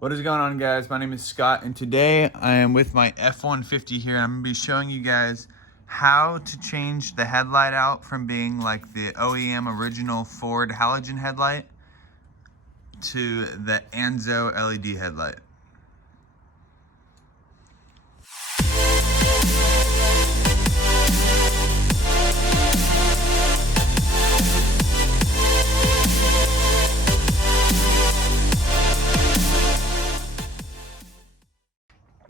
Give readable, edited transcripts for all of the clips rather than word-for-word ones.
What is going on, guys? My name is Scott, and today I am with my F-150 here. I'm going to be showing you guys how to change the headlight out from being like the OEM original Ford halogen headlight to the Anzo LED headlight.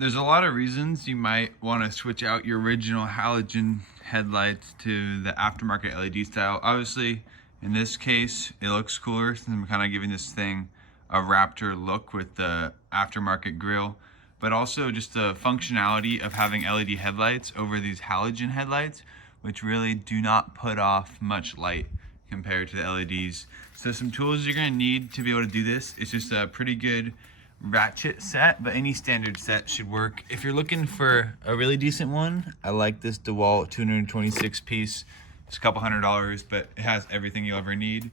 There's a lot of reasons you might want to switch out your original halogen headlights to the aftermarket LED style. Obviously, in this case, it looks cooler since I'm kind of giving this thing a Raptor look with the aftermarket grille, but also just the functionality of having LED headlights over these halogen headlights, which really do not put off much light compared to the LEDs. So some tools you're going to need to be able to do this. It's just a pretty good ratchet set, but any standard set should work. If you're looking for a really decent one, I like this DeWalt 226 piece. It's a couple $100, but it has everything you'll ever need.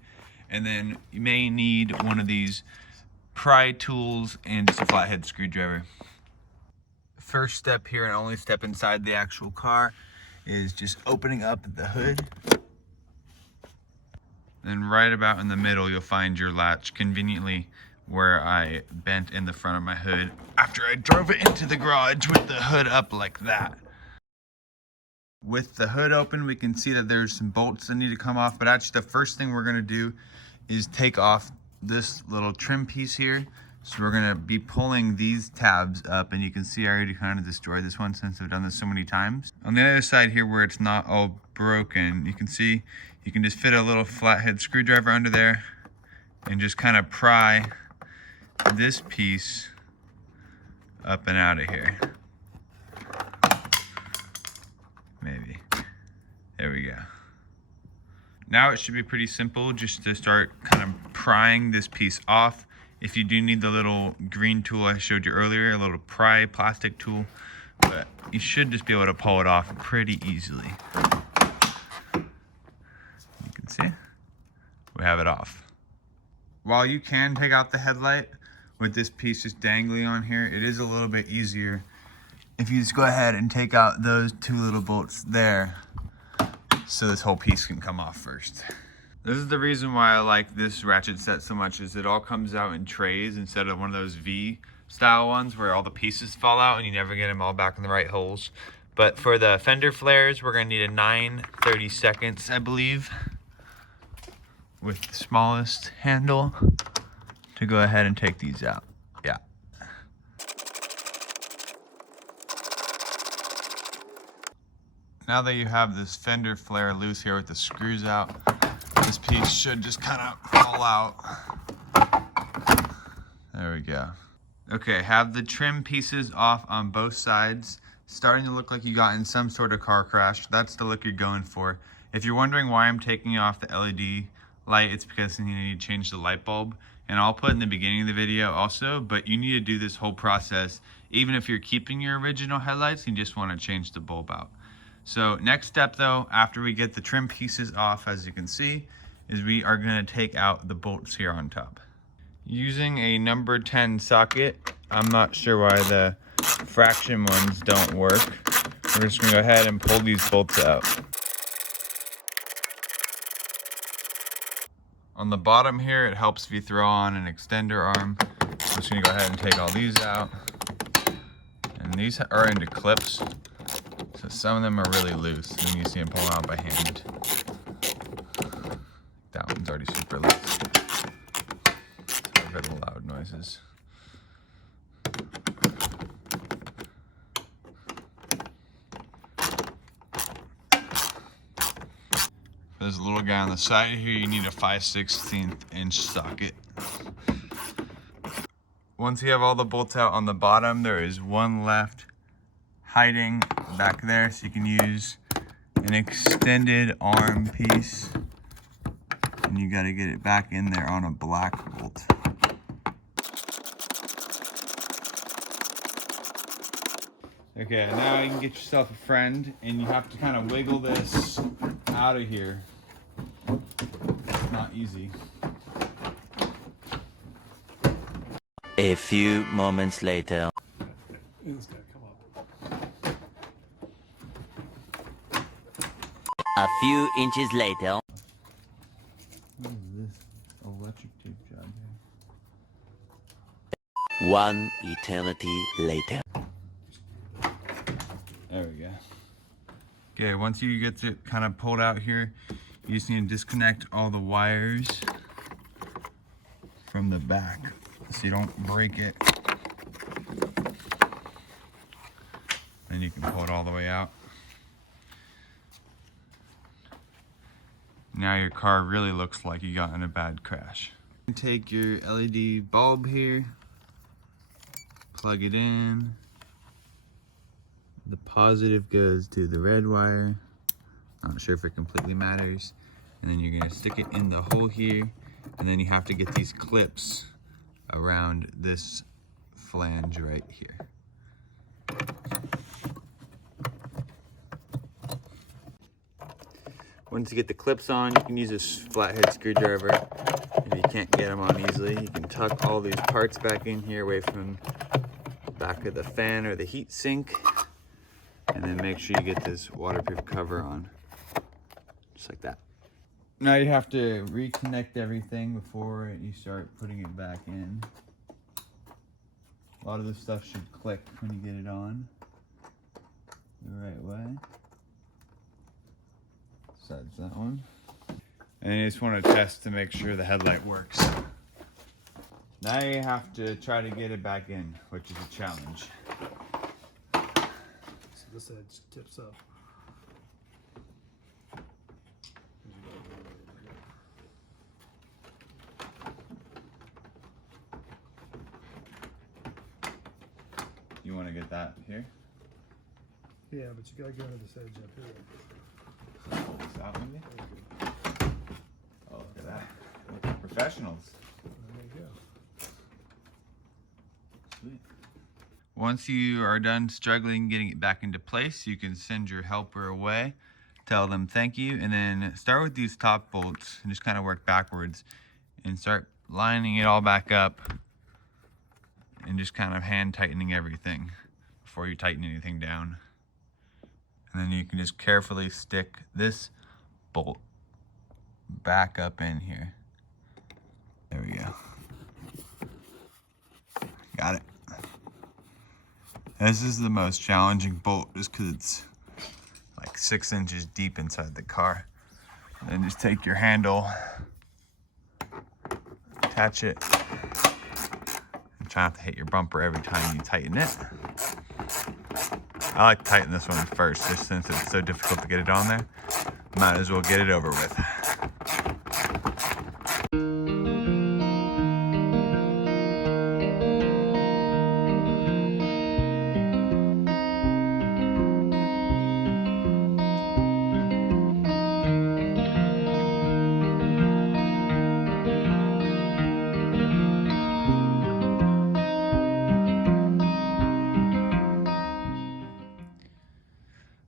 And then you may need one of these pry tools and just a flathead screwdriver. First step here, and only step inside the actual car, is just opening up the hood. Then right about in the middle, you'll find your latch, conveniently where I bent in the front of my hood after I drove it into the garage with the hood up like that. With the hood open, we can see that there's some bolts that need to come off, but actually the first thing we're gonna do is take off this little trim piece here. So we're gonna be pulling these tabs up, and you can see I already kind of destroyed this one since I've done this so many times. On the other side here where it's not all broken, you can see you can just fit a little flathead screwdriver under there and just kind of pry this piece up and out of here. Maybe. There we go. Now it should be pretty simple just to start kind of prying this piece off. If you do need the little green tool I showed you earlier, a little pry plastic tool, but you should just be able to pull it off pretty easily. You can see we have it off. While you can take out the headlight with this piece just dangling on here, it is a little bit easier if you just go ahead and take out those two little bolts there, so this whole piece can come off first. This is the reason why I like this ratchet set so much, is it all comes out in trays instead of one of those V style ones where all the pieces fall out and you never get them all back in the right holes. But for the fender flares, we're gonna need a 9/32, I believe, with the smallest handle to go ahead and take these out. Yeah. Now that you have this fender flare loose here with the screws out, this piece should just kind of fall out. There we go. Okay, have the trim pieces off on both sides. Starting to look like you got in some sort of car crash. That's the look you're going for. If you're wondering why I'm taking off the LED light, it's because you need to change the light bulb. And I'll put in the beginning of the video also, but you need to do this whole process even if you're keeping your original headlights, you just want to change the bulb out. So next step though, after we get the trim pieces off, as you can see, is we are going to take out the bolts here on top. Using a number 10 socket, I'm not sure why the fraction ones don't work. We're just going to go ahead and pull these bolts out. On the bottom here, it helps if you throw on an extender arm. I'm just going to go ahead and take all these out. And these are into clips, so some of them are really loose, and then you see them pulling out by hand. That one's already super loose. I've heard the loud noises. There's a little guy on the side here. You need a 5/16 inch socket. Once you have all the bolts out on the bottom, there is one left hiding back there, so you can use an extended arm piece, and you got to get it back in there on a black bolt. Okay, now you can get yourself a friend, and you have to kind of wiggle this out of here. It's not easy. A A few moments later. It's gotta come up. A few inches later. What is this electric tape job here? One eternity later. There we go. Okay, once you get it kind of pulled out here, you just need to disconnect all the wires from the back so you don't break it. Then you can pull it all the way out. Now your car really looks like you got in a bad crash. Take your LED bulb here, plug it in. The positive goes to the red wire. Not sure if it completely matters. And then you're gonna stick it in the hole here, and then you have to get these clips around this flange right here. Once you get the clips on, you can use this flathead screwdriver. If you can't get them on easily, you can tuck all these parts back in here away from the back of the fan or the heat sink. And then make sure you get this waterproof cover on, just like that. Now you have to reconnect everything before you start putting it back in. A lot of this stuff should click when you get it on the right way. Besides that one. And you just want to test to make sure the headlight works. Now you have to try to get it back in, which is a challenge. So this edge tips up. You want to get that here? Yeah, but you gotta go to this edge up here. That one? Oh, look at that. Professionals. There you go. Sweet. Once you are done struggling getting it back into place, you can send your helper away, tell them thank you, and then start with these top bolts and just kind of work backwards and start lining it all back up and just kind of hand tightening everything before you tighten anything down. And then you can just carefully stick this bolt back up in here. There we go. Got it. This is the most challenging bolt just because it's like 6 inches deep inside the car. And then just take your handle, attach it, and try not to hit your bumper every time you tighten it. I like to tighten this one first, just since it's so difficult to get it on there. Might as well get it over with.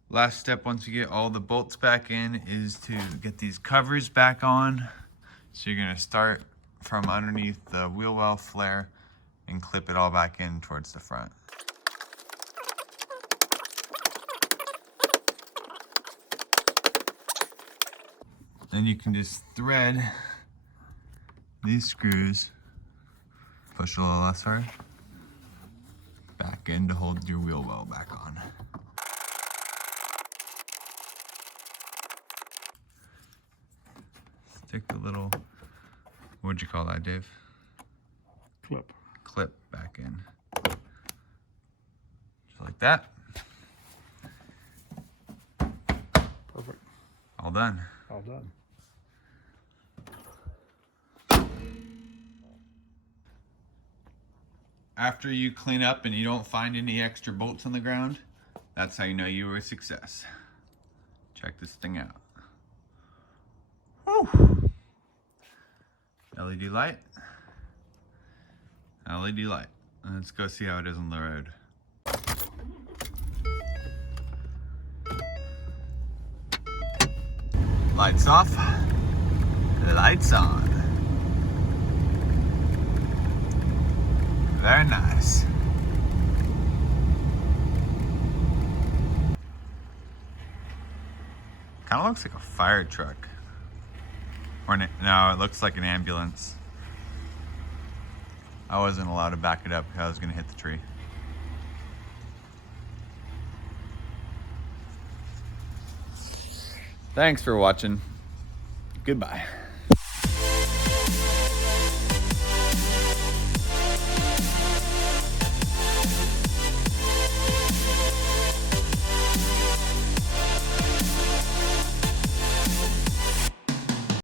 Last step once you get all the bolts back in is to get these covers back on. So you're gonna start from underneath the wheel well flare and clip it all back in towards the front. Then you can just thread these screws, push a little less hard, back in to hold your wheel well back on. Stick the little, what'd you call that, Dave? Clip. Clip back in. Just like that. Perfect. All done. All done. After you clean up and you don't find any extra bolts on the ground, that's how you know you were a success. Check this thing out. Whew. LED light. LED light. Let's go see how it is on the road. Lights off. Lights on. Very nice. Kind of looks like a fire truck. No, it looks like an ambulance. I wasn't allowed to back it up because I was going to hit the tree. Thanks for watching. Goodbye.